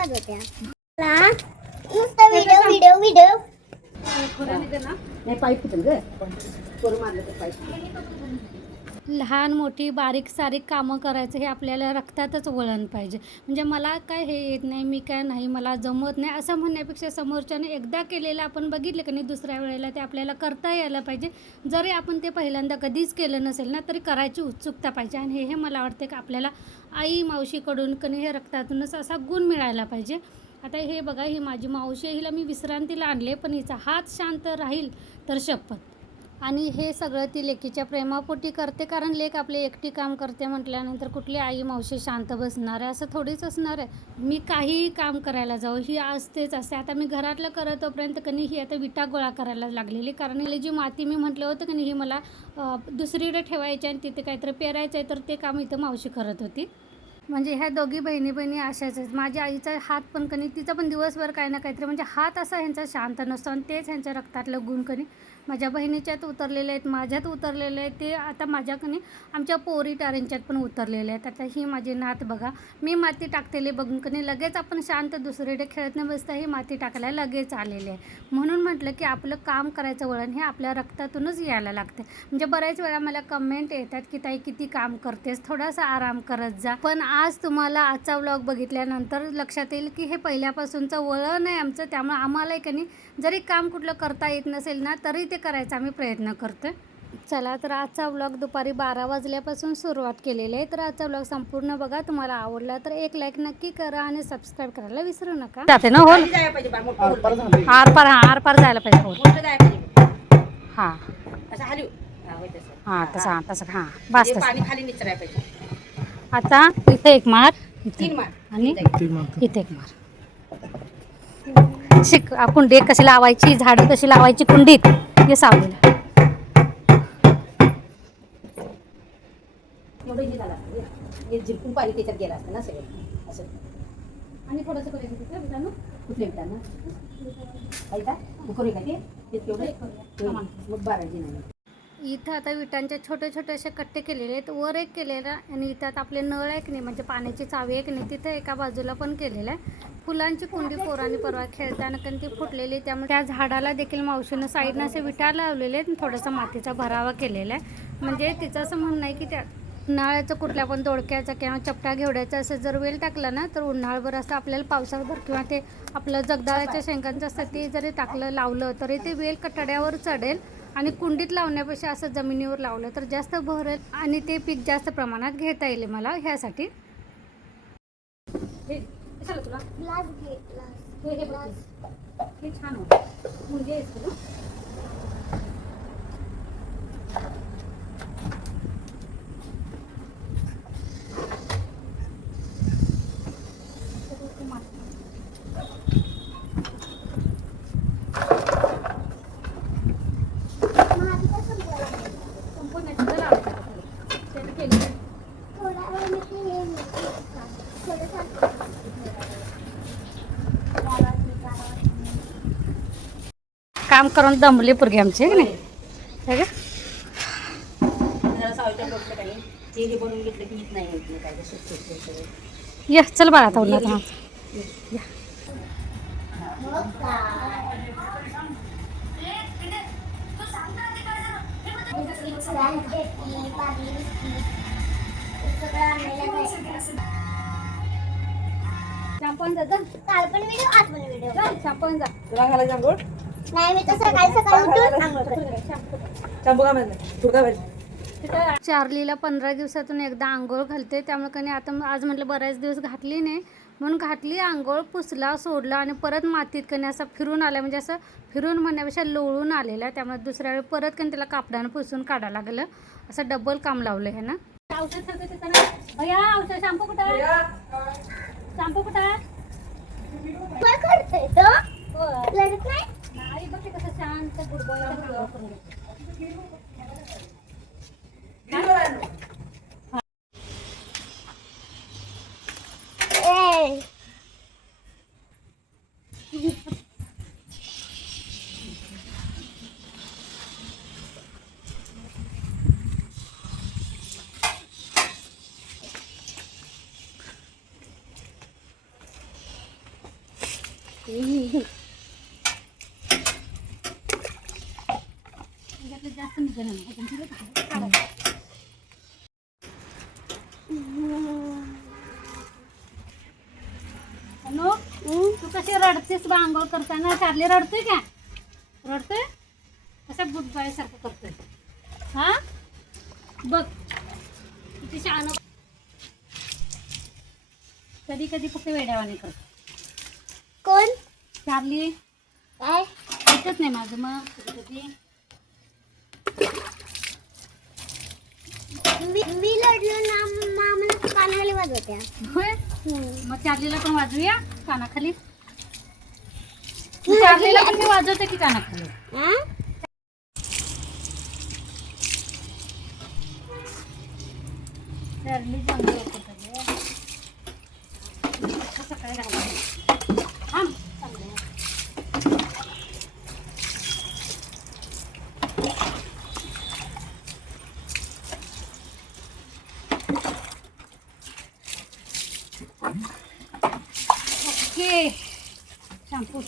वाजवत्या नुसतं video video video नाही pipe फुटेल ग करून मारलं तर पाईप. लहान मोठी बारीक सारीक कामं करायचं हे आपल्याला रक्तातच वळण पाहिजे. म्हणजे मला काय हे येत नाही, मी काय नाही, मला जमत नाही असं म्हणण्यापेक्षा समोरच्याने एकदा केलेलं आपण बघितलं की नाही दुसऱ्या वेळेला ते आपल्याला करता यायला पाहिजे. जरी आपण ते पहिल्यांदा कधीच केलं नसेल ना तरी करायची उत्सुकता पाहिजे. आणि हे मला वाटते की आपल्याला आई मावशीकडून कधी हे रक्तातूनच असा गुण मिळायला पाहिजे. आता हे बघा, ही माझी मावशी आहे, हिला मी विश्रांतीला आणले पण हिचा हात शांत राहील तर शपथ. आणि हे सगळं ती लेकीच्या प्रेमापोटी करते, कारण लेक आपली एकटी काम करते म्हटल्यानंतर कुठली आई मावशी शांत बसणार आहे असं थोडीच असणार आहे. मी काहीही काम करायला जाऊ ही असतेच असते. आता मी घरातलं करत तोपर्यंत कनी ही आता विटा गोळा करायला लागलेली, कारण ही जी माती मी म्हटलं होतं की ही मला दुसरीकडे ठेवायची आणि तिथे काहीतरी पेरायचं आहे, तर ते काम इथं मावशी करत होती. म्हणजे ह्या दोघी बहिणी अशाच आहेत. माझ्या आईचा हात पण कनी तिचा पण दिवसभर काही ना काहीतरी म्हणजे हात असा ह्यांचा शांत नसतो आणि तेच ह्यांच्या रक्तातलं गुण कनी माझ्या बहिणीच्यात उतरलेले आहेत, माझ्यात उतरलेले आहेत, ते आता माझ्याकडे आमच्या पोरी टारींच्यात पण उतरलेले आहेत. आता ही माझी नात बघा, मी माती टाकतेली बघून कनी लगेच आपण शांत दुसरीकडे खेळत न बसता ही माती टाकायला लगेच आलेले आहे. म्हणून म्हटलं की आपलं काम करायचं वळण हे आपल्या रक्तातूनच यायला लागते. म्हणजे बऱ्याच वेळा मला कमेंट येतात की ताई किती काम करतेस, थोडासा आराम करत जा. पण आज तुम्हाला आजचा व्लॉग बघितल्यानंतर लक्षात येईल की हे पहिल्यापासूनचं वळण आहे आमचं. त्यामुळे आम्हाला कनी जरी काम कुठलं करता येत नसेल ना तरी ते करायचा आम्ही प्रयत्न करतो. चला तर आजचा व्लॉग दुपारी 12 वाजल्यापासून सुरुवात केलेली आहे. तर आजचा व्लॉग संपूर्ण बघा, तुम्हाला आवडला तर एक लाईक नक्की करा आणि सबस्क्राईब करायला विसरू नका. जाते ना हो, आरपार जायला पाहिजे हो. हां हां तसं तसं हां बस पाणी खाली निचरायला पाहिजे. आता इथे एक मार, तीन मार आणि इथे एक मार. शिक कुंडीत कशी लावायची, झाडं कशी लावायची कुंडीत हे सावलेलं. झिरपून पाणी त्याच्यात गेलं असतं ना सगळं असं. आणि थोडंसं करायचं तिथं बिटानं कुठले बिटांना ऐका करू का ते तेवढं मग बारायची नाही. इथं आता विटांचे छोटे छोटे असे कट्टे केलेले आहेत. वर एक केलेला आणि इथं आता आपले नळ आहे की नाही, म्हणजे पाण्याची चावी आहे की नाही, तिथं एका बाजूला पण केलेलं आहे. फुलांची कुंडी पोरांनी परवा खेळताना कारण ती फुटलेली, त्यामुळे त्या झाडाला देखील मावशीनं साईडनं असे विटा लावलेले आहेत. थोडासा मातीचा भरावा केलेला आहे. म्हणजे तिचं असं म्हणणं आहे की त्या उन्हाळ्याचं कुठल्या पण दोडक्याचा किंवा चपटा घेवड्याचा असं जर वेल टाकला ना तर उन्हाळभर असं आपल्याला पावसाळभर किंवा ते आपलं जगदाळ्याच्या शेंगांचं असतं ते जरी टाकलं लावलं तरी ते वेल कठड्यावर चढेल. आणि कुंडीत लावण्यापेक्षा असं जमिनीवर लावलं तर जास्त भरेल आणि ते पीक जास्त प्रमाणात घेता येईल मला ह्यासाठी. हे तुला हे छान होतं म्हणजे काम करून दमले पोरगे आमचे की नाही. बनवून घेतलं की नाही काय या चल बाळा आता उन्हात या. पण काल पण व्हिडिओ आज पण व्हिडिओ शांपण जा. तुला घालायचं आंघोळ नाही मी तर सकाळी उठून आंघोळ करते. शांपू का माहिती तुला चार्लीला 15 दिवसातून एकदा आंघोळ घालते, त्यामुळे कधी आता आज म्हटलं बऱ्याच दिवस घातली नाही म्हणून घातली आंघोळ, पुसला सोडला आणि परत मातीत कधी असं फिरून आलं, म्हणजे असं फिरून म्हणण्यापेक्षा लोळून आलेला. त्यामुळे दुसऱ्या वेळी परत कधी त्याला कापडानं पुसून काढायला लागलं. असं डबल काम लावलं आहे ना. औषध भैया औषध शॅम्पू कुठं आहे, शॅम्पू कुठं आहे. काय करते तो लढत नाही बघ ते कसं शांत गुडबोळा करून त्याच्यातलं जास्त निघालं नाही. आपण तिला काढायचं. अनु, तू कशी रडतेस बा आंघोळ करताना? चार्ली रडतोय का? रडतोय? कसं बुटबाळ्यासारखं करतोय? हा बघ किती शान. कधी कधी फक्त वेड्यावाने करतो. कोण चार्ली काय ऐकत नाही माझं. मग कधी मी लढलो ना मामाला कानाखाली वाजवत्या. होय. मग चार्लीला पण वाजवूया कानाखाली. चार्लीला पण मी वाजवते की कानाखाली. हा? चार्ली चांगलं होतं सकाळी राहिलं. थांब चांगलं. Okay shampoo